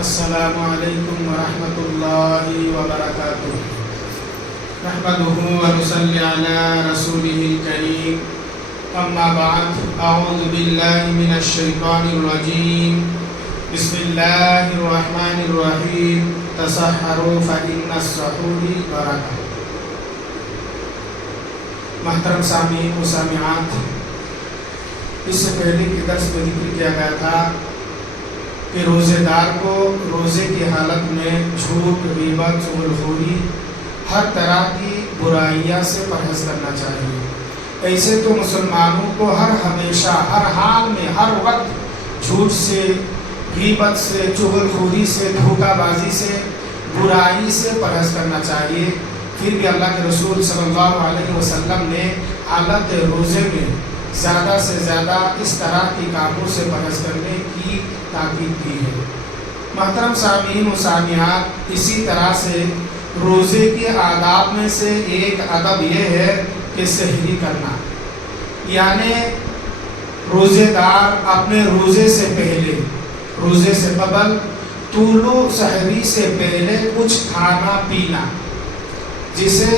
السلام علیکم ورحمۃ اللہ وبرکاتہ نحمده ونصلی علی رسولہ الکریم اما بعد اعوذ باللہ من الشیطان الرجیم بسم اللہ الرحمن الرحیم تسحروا فإن السحور برکہ۔ محترم سامعین و سامعات، اس سے پہلے کے درس میں ذکر کیا گیا تھا کہ روزے دار کو روزے کی حالت میں جھوٹ، غیبت، چغلخوری، ہر طرح کی برائیاں سے پرہیز کرنا چاہیے۔ ایسے تو مسلمانوں کو ہمیشہ، ہر حال میں، ہر وقت جھوٹ سے، غیبت سے، چغلخوری سے، دھوکہ بازی سے، برائی سے پرہیز کرنا چاہیے۔ پھر بھی اللہ کے رسول صلی اللہ علیہ وسلم نے حالت روزے میں زیادہ سے زیادہ اس طرح کی کاموں سے پرہیز کرنے کی تاکید کی ہے۔ محترم سامعین و سامعات، اسی طرح سے روزے کے آداب میں سے ایک ادب یہ ہے کہ سحری کرنا، یعنی روزے دار اپنے روزے سے پہلے، روزے سے قبل، طلوع سحری سے پہلے کچھ کھانا پینا، جسے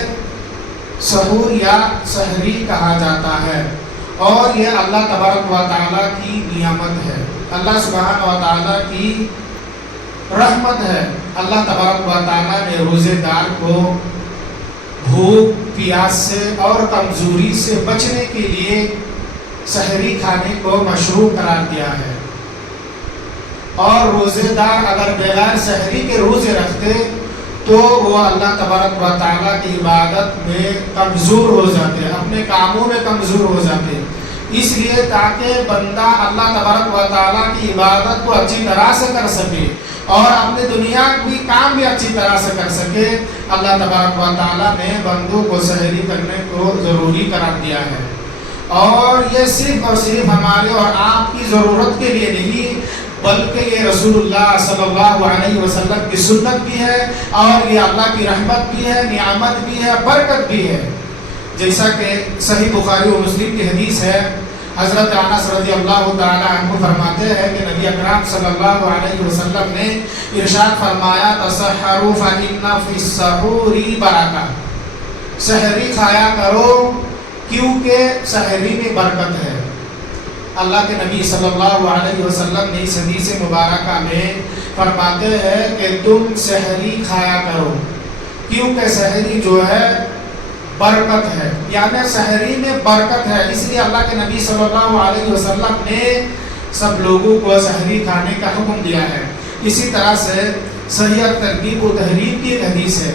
سحور یا سحری کہا جاتا ہے، اور یہ اللہ تبارک و تعالیٰ کی نعمت ہے، اللہ سبحانہ و تعالیٰ کی رحمت ہے۔ اللہ تبارک و تعالیٰ نے روزے دار کو بھوک، پیاس سے اور کمزوری سے بچنے کے لیے سحری کھانے کو مشروع قرار دیا ہے، اور روزے دار اگر بغیر سحری کے روزے رکھتے تو وہ اللہ تبارک و تعالیٰ کی عبادت میں کمزور ہو جاتے، اپنے کاموں میں کمزور ہو جاتے۔ اس لیے تاکہ بندہ اللہ تبارک و تعالیٰ کی عبادت کو اچھی طرح سے کر سکے اور اپنے دنیا کی کام بھی اچھی طرح سے کر سکے، اللہ تبارک و تعالیٰ نے بندوں کو سحری کرنے کو ضروری قرار دیا ہے۔ اور یہ صرف اور صرف ہمارے اور آپ کی ضرورت کے لیے نہیں، بلکہ یہ رسول اللہ صلی اللہ علیہ وسلم کی سنت بھی ہے، اور یہ اللہ کی رحمت بھی ہے، نعمت بھی ہے، برکت بھی ہے۔ جیسا کہ صحیح بخاری و مسلم کی حدیث ہے، حضرت انس رضی اللہ تعالی عنہ فرماتے ہیں کہ نبی اکرم صلی اللہ علیہ وسلم نے ارشاد فرمایا، تسحروا فإن فی السحور برکہ، سحری کھایا کرو کیونکہ سحری میں برکت ہے۔ اللہ کے نبی صلی اللہ علیہ وسلم نے اس حدیث مبارکہ میں فرماتے ہیں کہ تم سحری کھایا کرو کیونکہ سحری جو ہے برکت ہے، یعنی سحری میں برکت ہے۔ اس لیے اللہ کے نبی صلی اللہ علیہ وسلم نے سب لوگوں کو سحری کھانے کا حکم دیا ہے۔ اسی طرح سے صحیح ترغیب و تحریب کی ایک حدیث ہے،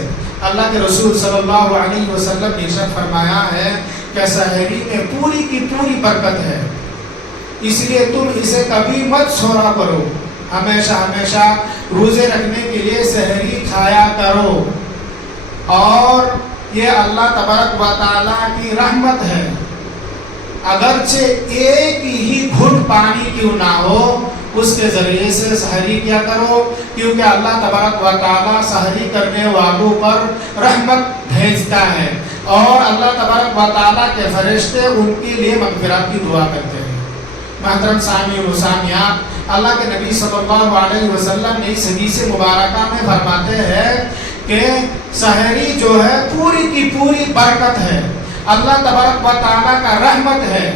اللہ کے رسول صلی اللہ علیہ وسلم نے ارشاد فرمایا ہے کہ سحری میں پوری کی پوری برکت ہے، اس لیے تم اسے کبھی مت چھوڑا کرو، ہمیشہ ہمیشہ روزے رکھنے کے لیے سحری کھایا کرو۔ اور یہ اللہ تبارک و تعالیٰ کی رحمت ہے، اگرچہ ایک ہی گھٹ پانی کیوں نہ ہو، اس کے ذریعے سے سحری کیا کرو، کیونکہ اللہ تبارک و تعالیٰ سحری کرنے والوں پر رحمت بھیجتا ہے، اور اللہ تبارک و تعالیٰ کے فرشتے ان کے لیے مغفرت کی دعا کرتے ہیں۔ محترم سامعین و سامعات، اللہ کے نبی صلی اللہ علیہ وسلم نے اس حدیث مبارکہ میں فرماتے ہیں کہ سحری جو ہے پوری کی پوری برکت ہے، اللہ تبارک و تعالیٰ کا رحمت ہے،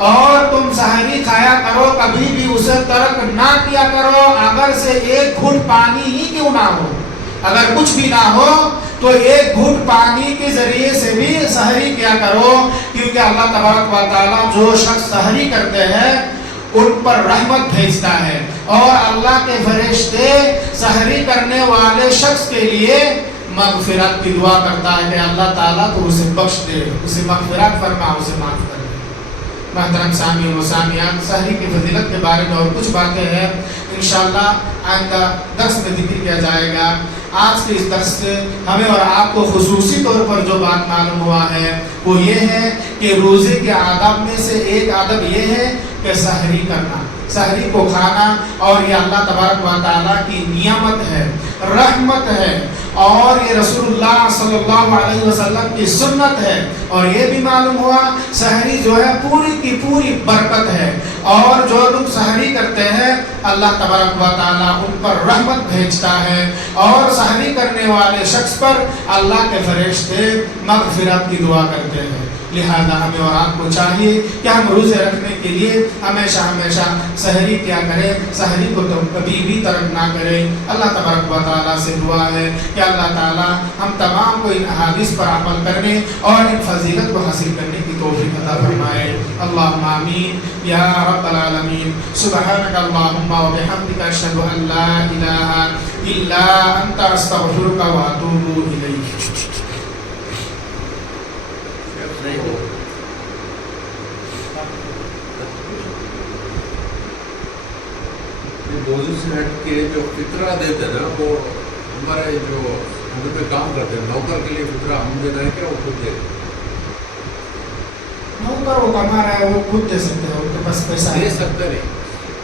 اور تم سحری کھایا کرو، کبھی بھی اسے ترک نہ کیا کرو، اگر سے ایک گھٹ پانی ہی کیوں نہ ہو، اگر کچھ بھی نہ ہو تو ایک گھٹ پانی کے ذریعے سے بھی سحری کیا کرو، کیونکہ اللہ تبارک و تعالیٰ جو شخص سحری کرتے ہیں ان پر رحمت بھیجتا ہے، اور اللہ کے فرشتے سحری کرنے والے شخص کے لیے مغفرت کی دعا کرتا ہے کہ اللہ تعالیٰ تو اسے بخش دے، اسے مغفرت فرما، اسے معاف کر دے۔ محترم سامعین و سامعات، سحری کی فضیلت کے بارے میں اور کچھ باتیں ہیں، انشاءاللہ آئندہ درس میں ذکر کیا جائے گا۔ آج کے اس درس سے ہمیں اور آپ کو خصوصی طور پر جو بات معلوم ہوا ہے وہ یہ ہے کہ روزے کے آداب میں سے ایک آدب یہ ہے کہ سحری کرنا، سحری کو کھانا، اور یہ اللہ تبارک و تعالیٰ کی نعمت ہے، رحمت ہے، اور یہ رسول اللہ صلی اللہ علیہ وسلم کی سنت ہے، اور یہ بھی معلوم ہوا سحری جو ہے پوری کی پوری برکت ہے، اور جو لوگ سحری کرتے ہیں اللہ تبارک و تعالیٰ ان پر رحمت بھیجتا ہے، اور سحری کرنے والے شخص پر اللہ کے فرشتے مغفرت کی دعا کرتے ہیں۔ لہذا ہمیں اور آپ کو چاہیے کہ ہم روزے رکھنے کے لیے ہمیشہ ہمیشہ سحری کیا کریں، سحری کو تو کبھی بھی ترک نہ کریں۔ اللہ تبارک و تعالیٰ سے دعا ہے کہ اللہ تعالیٰ ہم تمام کو ان احادیث پر عمل کرنے اور ان فضیلت کو حاصل کرنے کی توفیق عطا فرمائے۔ اللہم آمین یا رب العالمین۔ سبحانک اللہم و بحمدک، اشہد ان لا الہ الا انت، استغفرک و اتوب الیک۔ موضوع سے ہٹ کے جو فطرہ دیتے ہیں نا، وہ ہمارے جو گھر میں کام کرتے ہیں نوکر کے لیے فطرہ ہم دینا ہے کیا وہ خود دے؟ نوکر وہ کما رہا ہے، وہ خود دے سکتے ہیں، ان کے پاس پیسہ دے سکتے نہیں،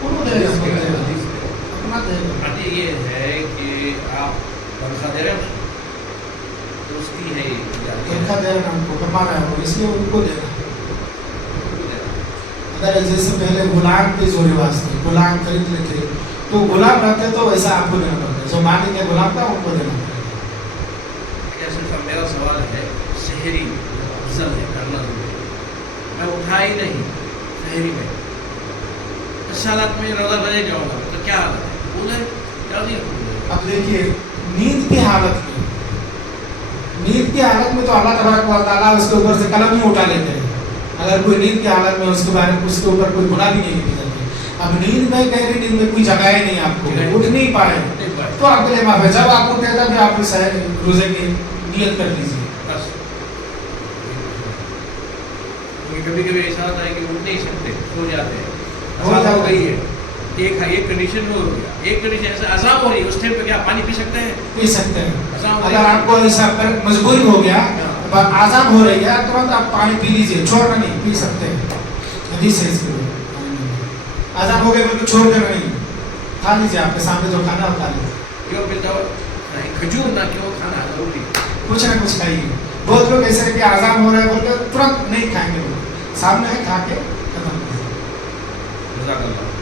انہوں دے گا، اپنا دے گا۔ بات یہ ہے کہ آپ تنخواہ دے رہے ہیں تو اس کی ہے تنخواہ دے رہا ہے، ان کو کما رہا ہے وہ، اس لیے ان کو دے گا۔ اگر جیسے پہلے غلام کے جو رواج تھے، غلام خرید لیتے تو غلام رہتے تو ویسا آپ کو دینا پڑتا ہے، جو مالک ہے غلام کا ان کو دینا پڑتا ہے۔ صرف میرا سوال ہے، شہری افضل ہے کرنا ضروری ہے، میں اٹھا ہی نہیں شہری میں، اس حالت میں روزہ بنے جاؤں گا تو کیا حالت ہے؟ بولے جلدی۔ اب دیکھیے نیند کی حالت میں، نیند کی حالت میں تو اللہ تبارک و تعالیٰ اس کے اوپر سے قلم ہی اٹھا لیتے ہیں، اگر کوئی نیند کی حالت میں اس کے بارے میں اس کے اوپر کوئی گناہ بھی نہیں لکھی جاتی۔ اب نیند میں گہری نیند میں کوئی جگہ ہی نہیں، آپ کو اٹھ نہیں پائے تو آپ کے لیے معاف ہے۔ جب آپ کو کہتا ہے کہ آپ روزے کی نیت کر لیجیے۔ کبھی کبھی ایسا ہوتا ہے کہ اٹھ نہیں سکتے، سو جاتے ہیں، ہو ہو گئی ہے ایک کنڈیشن میں ہو گیا، ایک کنڈیشن ایسا عذاب ہو رہی ہے، اس ٹائم پہ کیا پانی پی سکتے ہیں؟ پی سکتے ہیں۔ اگر آپ کو ایسا مجبوری ہو گیا، آزاد ہو رہی ہے، ترنت آپ پانی پی لیجیے، چھوڑنا نہیں، پی سکتے ہیں، حدیث ہے اس کے لیے۔ آزاد ہو گئے بلکہ چھوڑ کر نہیں، کھا لیجیے، آپ کے سامنے جو کھانا کھا لیجیے۔ کیوں پیتا ہو کھجور نہ کیوں کھانا ضروری، کچھ نہ کچھ کھائیے۔ بہت لوگ ایسے کہ آزاد ہو رہے ہیں بول کے ترنت نہیں کھائیں گے، سامنے ہے کھا کے ختم کر دیں۔ جزاک اللہ۔